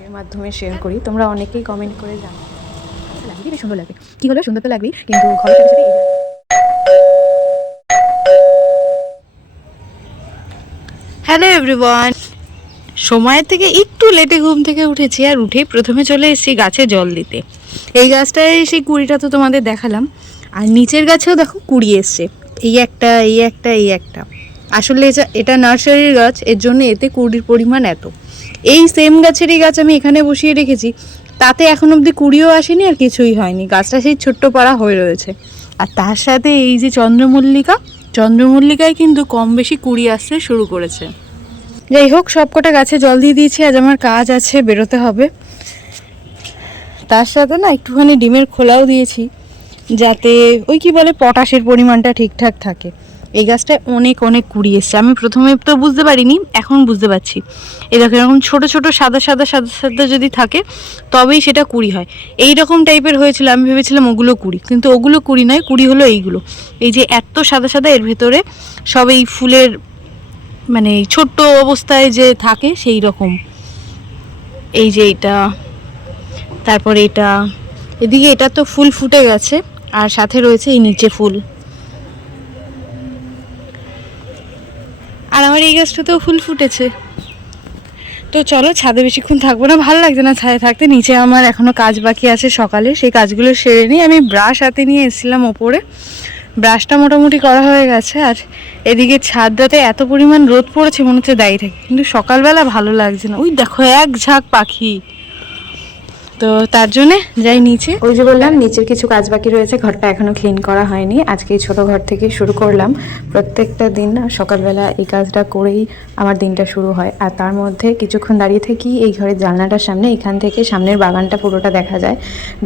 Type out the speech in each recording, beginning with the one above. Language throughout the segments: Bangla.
ব্লগের মাধ্যমে শেয়ার করি, তোমরা অনেকেই কমেন্ট করে জানো। আচ্ছা লাগবে সুন্দর লাগবে। কি হলো সুন্দর তো লাগবেই, কিন্তু হ্যালো এভরিওয়ান সময়ের থেকে একটু লেটে ঘুম থেকে উঠেছি, আর উঠেই প্রথমে চলে এসেছি গাছে জল দিতে। এই গাছটায় সেই কুড়িটা তো তোমাদের দেখালাম, আর নিচের গাছেও দেখো কুড়ি এসছে। এই একটা এই একটা এই একটা। আসলে এটা নার্সারির গাছ, এর জন্য এতে কুড়ির পরিমাণ এত। এই সেম গাছেরই গাছ আমি এখানে বসিয়ে রেখেছি। তাতে এখন অবধি কুড়িও আসেনি আর কিছুই হয়নি। গাছটা সেই ছোট্ট পাড়া হয়ে রয়েছে। আর তার সাথে এই যে চন্দ্রমল্লিকা, চন্দ্রমল্লিকায় কিন্তু কম বেশি কুড়ি আসতে শুরু করেছে। যাই হোক, সবকটা গাছে জল দিয়ে দিয়েছি। আজ আমার কাজ আছে, বেরোতে হবে। তার সাথে না একটুখানি ডিমের খোলাও দিয়েছি, যাতে ওই কি বলে, পটাশের পরিমাণটা ঠিকঠাক থাকে। এই গাছটায় অনেক অনেক কুড়ি এসছে। আমি প্রথমে তো বুঝতে পারিনি, এখন বুঝতে পারছি। এই দেখো, এরকম ছোটো ছোটো, সাদা সাদা সাদা সাদা যদি থাকে, তবেই সেটা কুড়ি হয়। এই রকম টাইপের হয়েছিল, আমি ভেবেছিলাম ওগুলো কুড়ি, কিন্তু ওগুলো কুড়ি নয়, কুড়ি হলো এইগুলো। এই যে এত সাদা সাদা, এর ভেতরে সব এই ফুলের মানে ছোট্ট অবস্থায় যে থাকে, সেই রকম। এই যে এটা তারপর এটা এদিকে এটা তো ফুল ফুটে গেছে, আর সাথে রয়েছে এই নিচে ফুল। আর আমার এই গাছটা তো ফুল ফুটেছে। তো চলো, ছাদে বেশিক্ষণ থাকব না, ভালো লাগছে না ছাদে থাকতে। নিচে আমার এখনও কাজ বাকি আছে সকালে, সেই কাজগুলো সেরে নিই। আমি ব্রাশ হাতে নিয়ে এসেছিলাম ওপরে। ব্রাশটা মোটামুটি করা হয়ে গেছে, আর এদিকে ছাদটাতে এত পরিমাণ রোদ পড়েছে মনে হচ্ছে দায়ী থাকে। কিন্তু সকালবেলা ভালো লাগছে না। ওই দেখো, এক ঝাঁক পাখি। তো তার জন্যে যাই নিচে। ওই যে বললাম, নিচের কিছু কাজ বাকি রয়েছে, ঘরটা এখনও ক্লিন করা হয়নি। আজকে এই ছোট ঘর থেকে শুরু করলাম। প্রত্যেকটা দিন সকালবেলা এই কাজটা করেই আমার দিনটা শুরু হয়। আর তার মধ্যে কিছুক্ষণ দাঁড়িয়ে থেকেই এই ঘরের জানলাটার সামনে, এখান থেকে সামনের বাগানটা পুরোটা দেখা যায়।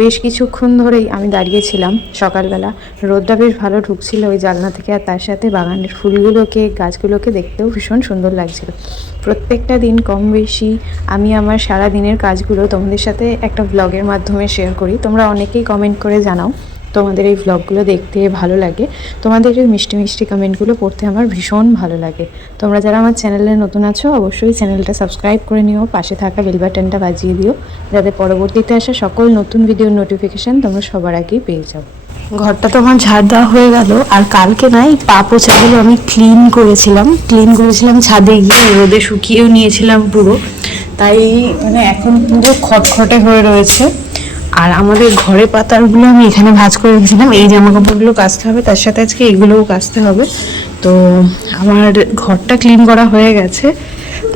বেশ কিছুক্ষণ ধরেই আমি দাঁড়িয়েছিলাম সকালবেলা। রোদটা বেশ ভালো ঢুকছিল ওই জানলা থেকে, আর তার সাথে বাগানের ফুলগুলোকে, গাছগুলোকে দেখতেও ভীষণ সুন্দর লাগছিল। প্রত্যেকটা দিন কম বেশি আমি আমার সারা দিনের কাজগুলো তোমাদের সাথে একটা ব্লগের মাধ্যমে শেয়ার করি। তোমরা অনেকেই কমেন্ট করে জানাও, তোমাদের এই ব্লগগুলো দেখতে ভালো লাগে। তোমাদের এই মিষ্টি মিষ্টি কমেন্টগুলো পড়তে আমার ভীষণ ভালো লাগে। তোমরা যারা আমার চ্যানেলে নতুন আছো, অবশ্যই চ্যানেলটা সাবস্ক্রাইব করে নিও, পাশে থাকা বেল বাটনটা বাজিয়ে দিও, যাতে পরবর্তীতে আসা সকল নতুন ভিডিওর নোটিফিকেশান তোমরা সবার আগেই পেয়ে যাও। ঘরটা তো আমার ঝাড় দেওয়া হয়ে গেল, আর কালকে না এই পা পোছাগুলো আমি ক্লিন করেছিলাম ক্লিন করেছিলাম ছাদে গিয়ে রোদে শুকিয়েও নিয়েছিলাম পুরো। তাই মানে এখন পুরো খটখটে হয়ে রয়েছে। আর আমাদের ঘরে পাতারগুলো আমি এখানে ভাঁজ করে রেখেছিলাম, এই জামা কাপড়গুলো কাচতে হবে, তার সাথে আজকে এগুলোও কাচতে হবে। তো আমার ঘরটা ক্লিন করা হয়ে গেছে,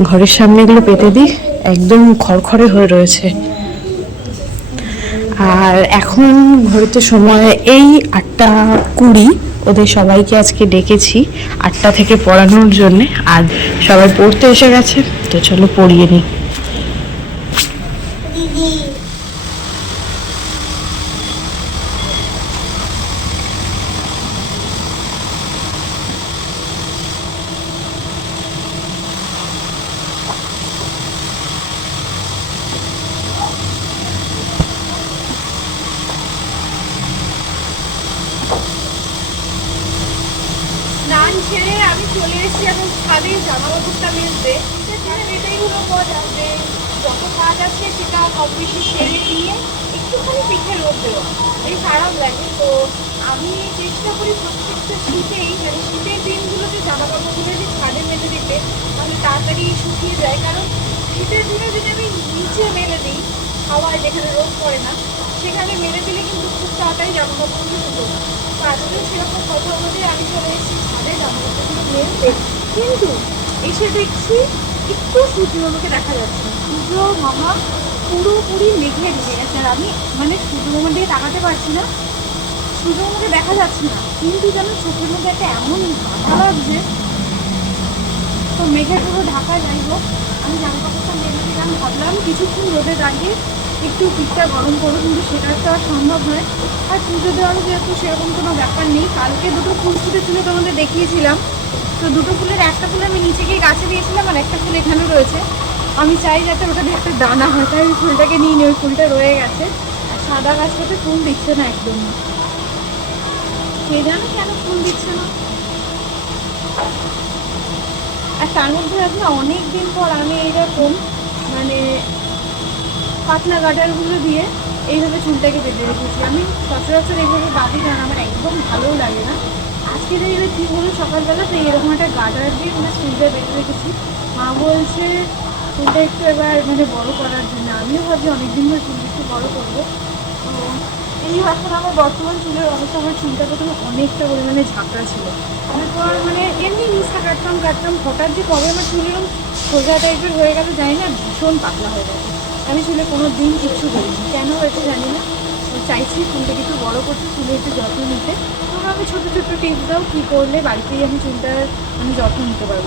ঘরের সামনে এগুলো পেতে দিই, একদম খড়খড়ে হয়ে রয়েছে। আর এখন ঘড়িতে সময় এই আটটা কুড়ি, ওদের সবাইকে আজকে ডেকেছি আটটা থেকে পড়ানোর জন্যে, আর সবাই পড়তে এসে গেছে, তো চলো পড়িয়ে নিই। চলে এসেছি এখন ছাদে জামা কাপড়টা মেলতে এটাই হলো মজা যে যত কাজ আছে সেটা কম বেশি সেরে দিয়ে একটুখানি পিঠে রোদ দেওয়া বেশ আরাম লাগে। তো আমি চেষ্টা করি প্রত্যেকটা শীতেই মানে শীতের দিনগুলোতে জামা কাপড়গুলো যদি ছাদে মেলে দিতে, তাহলে তাড়াতাড়ি শুকিয়ে যায়। কারণ শীতের দিনে যদি আমি নিচে মেলে দিই, হাওয়ায় যেখানে রোদ পড়ে না, সেখানে মেলে দিলে কিন্তু খুব তাড়াতাড়ি জামা কাপড়গুলো শুকো আজকে সেরকম কথা অনুযায়ী আমি চলে এসেছি। কিন্তু এসে দেখছি একটু সূর্য মামাকে দেখা যাচ্ছে। সূর্য মামা পুরোপুরি মেঘে ঢেকে গেছে। আর আমি মানে সূর্য মামার দিকে তাকাতে পারছি না। সূর্য মামাকে দেখা যাচ্ছে না। কিন্তু যেন চোখের মধ্যে একটা এমন বাধা লাগছে। তো মেঘে পুরো ঢাকা যাই হোক, আমি জামা কাপড়টা মেলে দিলাম ভাবলাম কিছুক্ষণ রোদে দাঁড়িয়ে একটু পিঠটা গরম করব কিন্তু সেটা তো আর সম্ভব নয়। আর পুজো দেওয়ারও যেহেতু সেরকম কোনো ব্যাপার নেই, কালকে দুটো ফুল ফুটেছিল তোমাদের দেখিয়েছিলাম। তো দুটো ফুলের একটা ফুল আমি নিচে গিয়ে গাছে দিয়েছিলাম আর একটা ফুল এখানে রয়েছে। আমি চাই যাতে ওটা দিয়ে একটা দানা হয়, তাই ওই ফুলটাকে নিয়ে নিই, ওই ফুলটা রয়ে গেছে। আর সাদা গাছটাতে ফুল দিচ্ছে না একদম। কে জানে কেন ফুল দিচ্ছে না। আর তার মধ্যে আজ না অনেক দিন পর আমি এইরকম মানে পাতলা গার্ডারগুলো দিয়ে এইভাবে চুলটাকে বেঁধে রেখেছি। আমি সচরাচর এইভাবে বাঁধি কারণ আমার একদম ভালোও লাগে না। আজকে দেখবে কী হলো সকালবেলা, তো এরকম একটা গার্ডার দিয়ে মানে চুলটা বেঁধে রেখেছি। মা বলছে, চুলটা একটু এবার মানে বড় করার জন্য। আমিও ভাবছি অনেকদিন ধরে চুলটা একটু বড় করব। তো এই এখন আমার বর্তমান চুলের অবস্থা, আমার চুলটা প্রথমে অনেকটা পরিমাণে ঝাঁকড়া ছিল। তারপর মানে এমনি নিচটা কাটতাম কাটতাম। হঠাৎ যে কবে আমার চুল এরকম সোজা টাইপের হয়ে গেল, জানি না, ভীষণ পাতলা হয়ে গেছে আমি চুলে কোনো দিন কিচ্ছু করিনি। কেন হয়েছে জানি না। চাইছি চুলটাকে একটু বড়ো করতে চুলে একটু যত্ন নিতে। তোমরা আমি ছোটো ছোটো টিপস দাও, কী করলে বাড়িতেই আমি চুলটার আমি যত্ন নিতে পারব।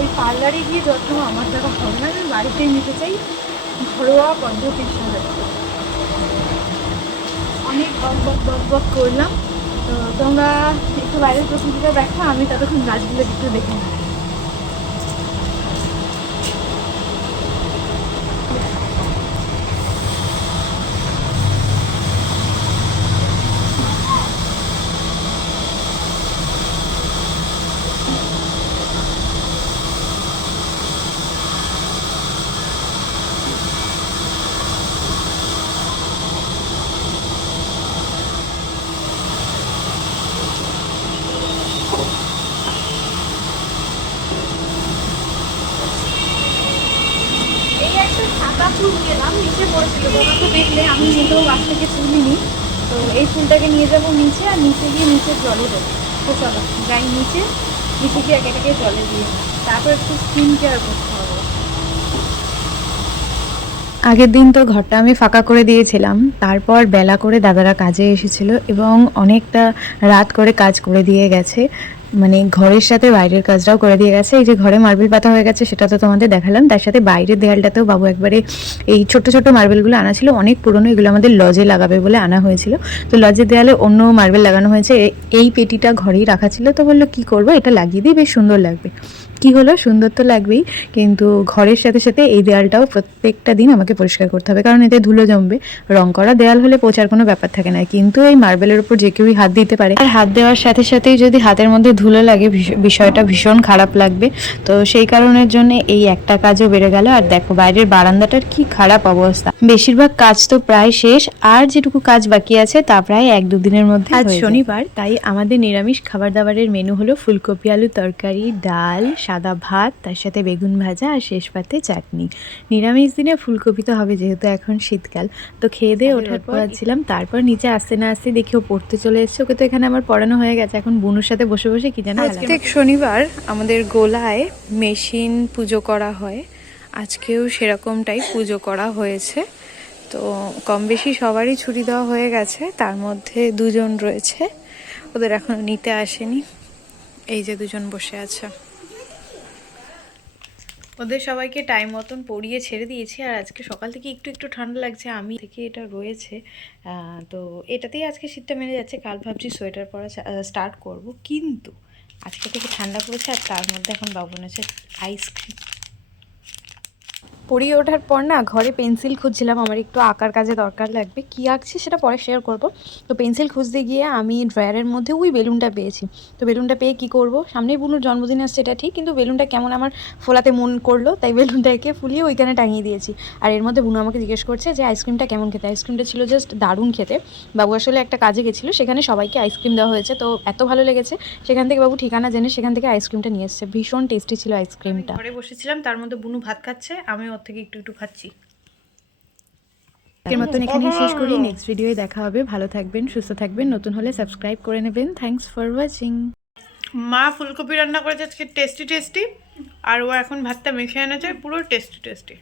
ওই পার্লারে গিয়ে যত্ন আমার দ্বারা হবে না। আমি বাড়িতেই নিতে চাই। ঘরোয়া পদ্ধতির সাহায্যে অনেক বক বক বক বক করলাম। তো তোমরা একটু বাইরের প্রস্তুতিটা দেখো, আমি ততক্ষণ গাছগুলো একটু দেখে নিই এই ফুল আমি কিন্তু গাছ থেকে তুলিনি। তো এই ফুলটাকে নিয়ে যাব নিচে, আর নিচে গিয়ে নিচে জলে দেবো। তো চলো, যাই নিচে নিচে গিয়ে একে একে জলে দিয়ে। তারপর একটু স্কিন কেয়ার করতে হবে। আগের দিন তো ঘরটা আমি ফাঁকা করে দিয়েছিলাম। তারপর বেলা করে দাদারা কাজে এসেছিল এবং অনেকটা রাত করে কাজ করে দিয়ে গেছে। মানে ঘরের সাথে বাইরের কাজটাও করে দিয়ে গেছে। এই যে ঘরে মার্বেল পাতা হয়ে গেছে, সেটা তো তোমাদের দেখালাম। তার সাথে বাইরের দেয়ালটাতেও বাবু একবারে এই ছোট ছোট মার্বেলগুলো আনা ছিল। অনেক পুরনো, এগুলো আমাদের লজে লাগাবে বলে আনা হয়েছিল। তো লজের দেয়ালে অন্য মার্বেল লাগানো হয়েছে। এই পেটিটা ঘরেই রাখা ছিল। তো বলল, কি করব? এটা লাগিয়ে দিই, বেশ সুন্দর লাগবে। কি হলো? সুন্দর তো লাগবেই কিন্তু ঘরের সাথে সাথে এই দেয়ালটাও প্রত্যেকটা দিন আমাকে পরিষ্কার করতে হবে কারণ এতে ধুলো জমবে। রং করা দেয়াল হলে পোচার কোনো ব্যাপার থাকে না কিন্তু এই মার্বেলের উপর যে কেউই হাত দিতে পারে। আর হাত দেওয়ার সাথে সাথেই যদি হাতের মধ্যে ধুলো লাগে বিষয়টা ভীষণ খারাপ লাগবে। তো সেই কারণের জন্য এই একটা কাজও বেড়ে গেল আর দেখো বাইরের বারান্দাটার কি খারাপ অবস্থা। বেশিরভাগ কাজ তো প্রায় শেষ আর যেটুকু কাজ বাকি আছে তা প্রায় এক দুদিনের মধ্যে আজ শনিবার তাই আমাদের নিরামিষ খাবার দাবারের মেনু হলো ফুলকপি আলু তরকারি ডাল সাদা ভাত তার সাথে বেগুন ভাজা আর শেষ পাতে চাটনি। নিরামিষ দিনে ফুলকপি তো হবে যেহেতু এখন শীতকাল। তো খেয়ে দিয়ে ওঠার পর ছিলাম তারপর নিচে আসতে না আসতে দেখি ও পড়তে চলে এসছে। ওকে তো এখানে আমার পড়ানো হয়ে গেছে। এখন বুনুর সাথে বসে বসে কি জানো প্রত্যেক শনিবার আমাদের গোলায় মেশিন পুজো করা হয়। আজকেও সেরকমটাই পুজো করা হয়েছে। তো কম বেশি সবারই ছুটি দেওয়া হয়ে গেছে। তার মধ্যে দুজন রয়েছে। ওদের এখনও নিতে আসেনি। এই যে দুজন বসে আছে। ওদের সবাইকে টাইম মতন পড়িয়ে ছেড়ে দিয়েছি, আর আজকে সকাল থেকে একটু একটু ঠান্ডা লাগছে, আমি থেকে এটা রয়েছে। তো এটাতেই আজকে শীতটা মেরে যাচ্ছে। কাল ভাবছি সোয়েটার পরা স্টার্ট করব। কিন্তু আজকে থেকে ঠান্ডা পড়েছে, আর তার মধ্যে এখন বাবন আছে আইসক্রিম পড়িয়ে ওঠার পর না ঘরে পেন্সিল খুঁজছিলাম, আমার একটু আঁকার কাজে দরকার লাগবে, কী আঁকছি সেটা পরে শেয়ার করব। তো পেন্সিল খুঁজতে গিয়ে আমি ড্রয়ারের মধ্যে ওই বেলুনটা পেয়েছি। তো বেলুনটা পেয়ে কী করব? সামনেই বুনুর জন্মদিন আসছে, এটা ঠিক, কিন্তু বেলুনটা কেমন আমার ফোলাতে মন করল, তাই বেলুনটা এঁকে ফুলিয়ে ওইখানে টাঙিয়ে দিয়েছি। আর এর মধ্যে বুনু আমাকে জিজ্ঞেস করছে যে আইসক্রিমটা কেমন খেতে? আইসক্রিমটা ছিল জাস্ট দারুণ খেতে। বাবু আসলে একটা কাজে গেছিল, সেখানে সবাইকে আইসক্রিম দেওয়া হয়েছে, তো এত ভালো লেগেছে। সেখান থেকে বাবু ঠিকানা জেনে সেখান থেকে আইসক্রিমটা নিয়ে এসেছে, ভীষণ টেস্টি ছিল আইসক্রিমটা। ঘরে বসেছিলাম, তার মধ্যে বুনু ভাত খাচ্ছে আমি থেকে একটু একটু খাচ্ছি। আজকের মতন এখানে শেষ করি। নেক্সট ভিডিওয়ে দেখা হবে। ভালো থাকবেন সুস্থ থাকবেন নতুন হলে সাবস্ক্রাইব করে নেবেন। থ্যাংকস ফর ওয়াচিং মা ফুলকপি রান্না করেছে আজকে টেস্টি টেস্টি আর ও এখন ভাতটা মেখে এনেছে পুরো টেস্টি টেস্টি